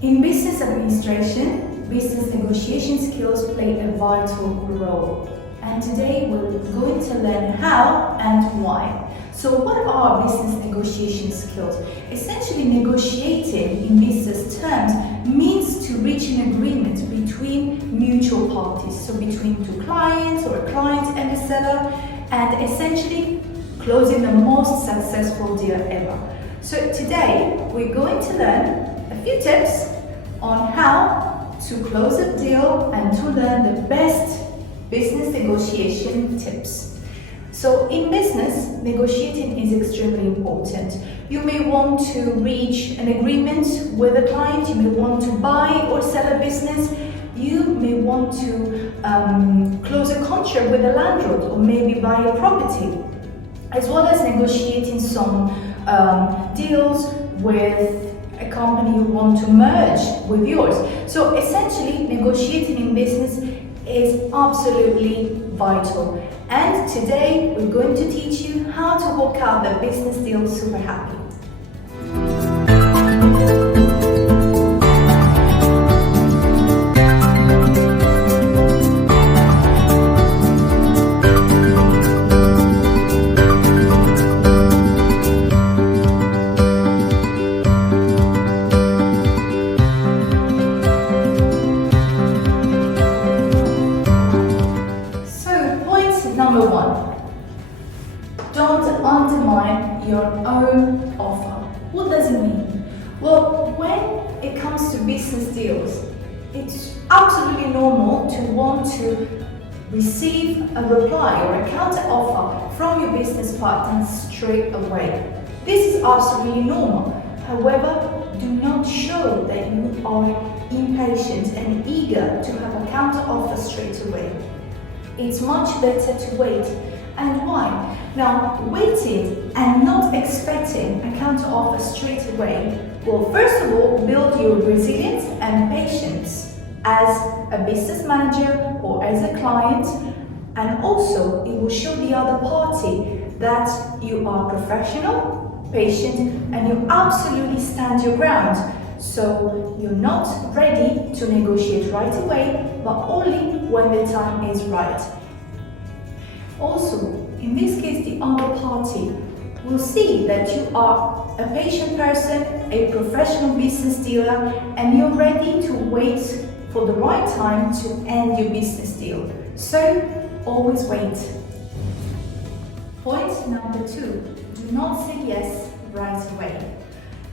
In business administration, business negotiation skills play a vital role. And today we're going to learn how and why. So what are business negotiation skills? Essentially, negotiating in business terms means to reach an agreement between mutual parties. So between two clients or a client and a seller, and essentially closing the most successful deal ever. So today we're going to learn a few tips on how to close a deal and to learn the best business negotiation tips. So in business, negotiating is extremely important. You may want to reach an agreement with a client, you may want to buy or sell a business, you may want to close a contract with a landlord or maybe buy a property, as well as negotiating some deals with a company you want to merge with yours. So essentially, negotiating in business is absolutely vital. And today we're going to teach you how to work out the business deal super happy. Number one, don't undermine your own offer. What does it mean? Well, when it comes to business deals, it's absolutely normal to want to receive a reply or a counter offer from your business partner straight away. This is absolutely normal. However, do not show that you are impatient and eager to have a counter offer straight away. It's much better to wait. And why? Now, waiting and not expecting a counter offer straight away will first of all build your resilience and patience as a business manager or as a client, and also it will show the other party that you are professional, patient, and you absolutely stand your ground. So you're not ready to negotiate right away, but only when the time is right. Also, in this case, the other party will see that you are a patient person, a professional business dealer, and you're ready to wait for the right time to end your business deal. So always wait. Point number two, do not say yes right away.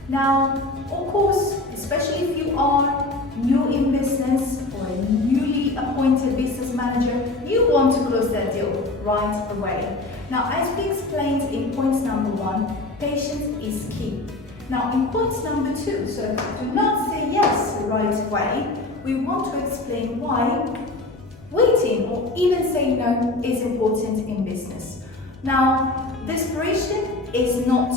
Now, of course, especially if you are new in business or a newly appointed business manager, you want to close that deal right away. Now, as we explained in point number one, patience is key. Now, in point number two, so do not say yes right away, we want to explain why waiting or even saying no is important in business. Now, desperation is not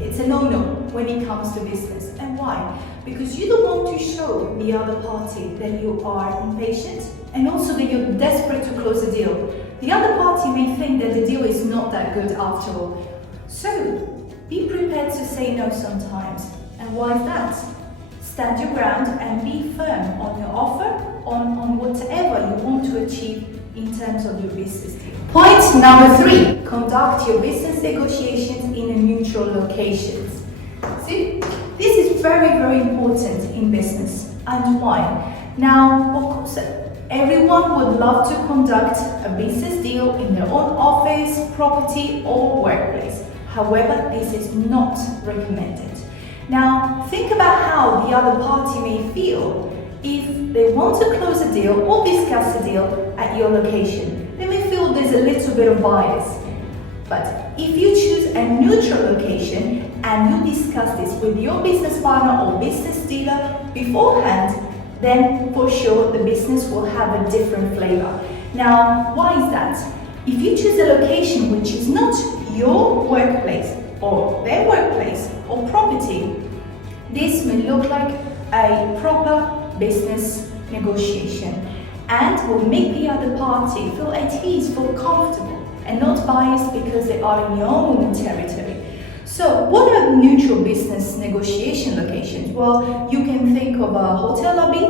It's a no-no when it comes to business. And why? Because you don't want to show the other party that you are impatient and also that you're desperate to close a deal. The other party may think that the deal is not that good after all. So be prepared to say no sometimes. And why is that? Stand your ground and be firm on your offer, on whatever you want to achieve in terms of your business deal. Point number three, conduct your business negotiations in a neutral location. See, this is very, very important in business. And why? Now, of course, everyone would love to conduct a business deal in their own office, property, or workplace. However, this is not recommended. Now, think about how the other party may feel if they want to close a deal or discuss a deal at your location. They may feel there's a little bit of bias. But if you choose a neutral location and you discuss this with your business partner or business dealer beforehand, then for sure the business will have a different flavor. Now, why is that? If you choose a location which is not your workplace or their workplace or property, this may look like a proper business negotiation and will make the other party feel at ease, feel comfortable and not biased because they are in your own territory. So what are neutral business negotiation locations? Well, you can think of a hotel lobby,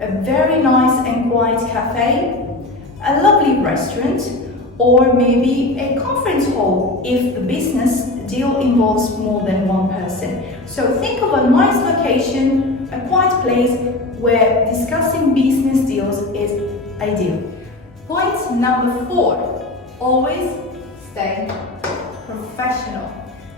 a very nice and quiet cafe, a lovely restaurant, or maybe a conference hall if the business deal involves more than one person. So think of a nice location, a quiet place where discussing business deals is ideal. Point number 4, always stay professional.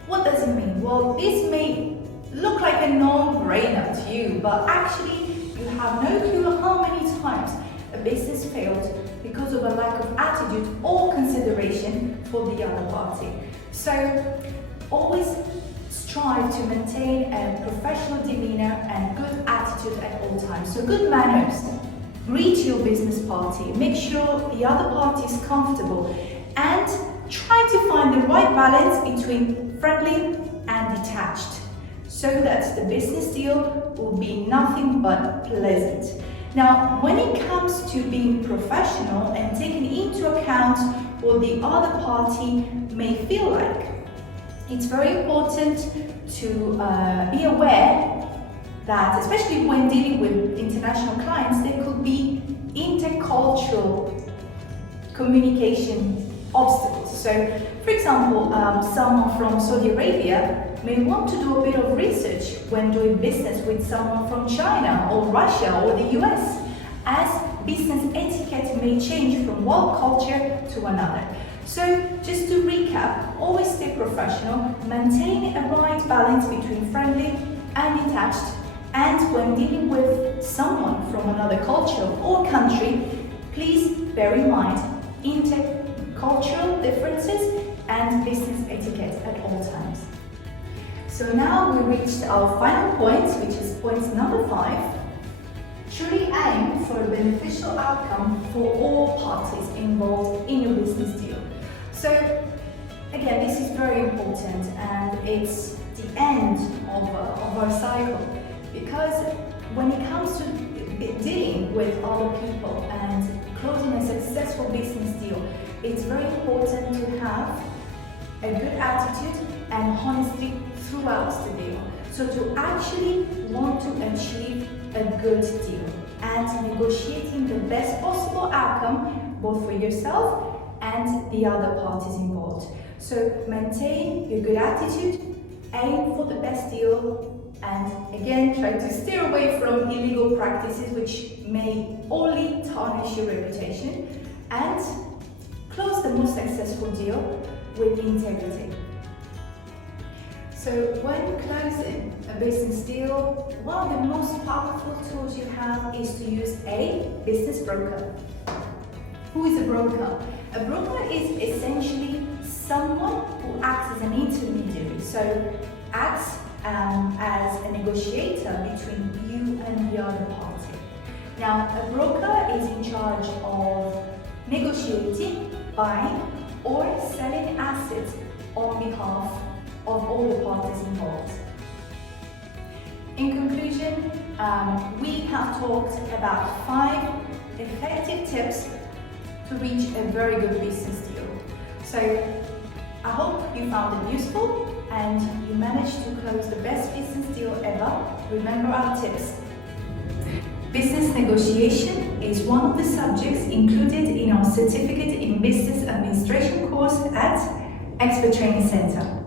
What does it mean? Well, this may look like a no-brainer to you, but actually you have no clue how many times a business failed because of a lack of attitude or consideration for the other party. So always strive to maintain a professional demeanor and good attitude at all times. So good manners. Greet your business party, make sure the other party is comfortable, and try to find the right balance between friendly and detached so that the business deal will be nothing but pleasant. Now, when it comes to being professional and taking into account what the other party may feel like, it's very important to be aware that, especially when dealing with international clients, there could be intercultural communication obstacles. So, for example, someone from Saudi Arabia may want to do a bit of research when doing business with someone from China or Russia or the US, as business etiquette may change from one culture to another. So, just to recap, always stay professional, maintain a right balance between friendly and detached, and when dealing with someone from another culture or country, please bear in mind intercultural differences and business etiquette at all times. So now we reached our final point, which is point number 5. Truly aim for a beneficial outcome for all parties involved in your business deal. So again, this is very important, and it's the end of our cycle, because when it comes to dealing with other people and closing a successful business deal, it's very important to have a good attitude and honesty throughout the deal. So to actually want to achieve a good deal and negotiating the best possible outcome both for yourself and the other parties involved. So maintain your good attitude, aim for the best deal, and again try to steer away from illegal practices which may only tarnish your reputation, and close the most successful deal with integrity. So when closing a business deal, one of the most powerful tools you have is to use a business broker. Who is a broker? A broker is essentially someone who acts as an intermediary, so acts as a negotiator between you and the other party. Now, a broker is in charge of negotiating, buying, or selling assets on behalf of all the parties involved. In conclusion, we have talked about 5 effective tips to reach a very good business deal. So I hope you found it useful and you managed to close the best business deal ever. Remember our tips. Business negotiation is one of the subjects included in our Certificate in Business Administration course at Expert Training Center.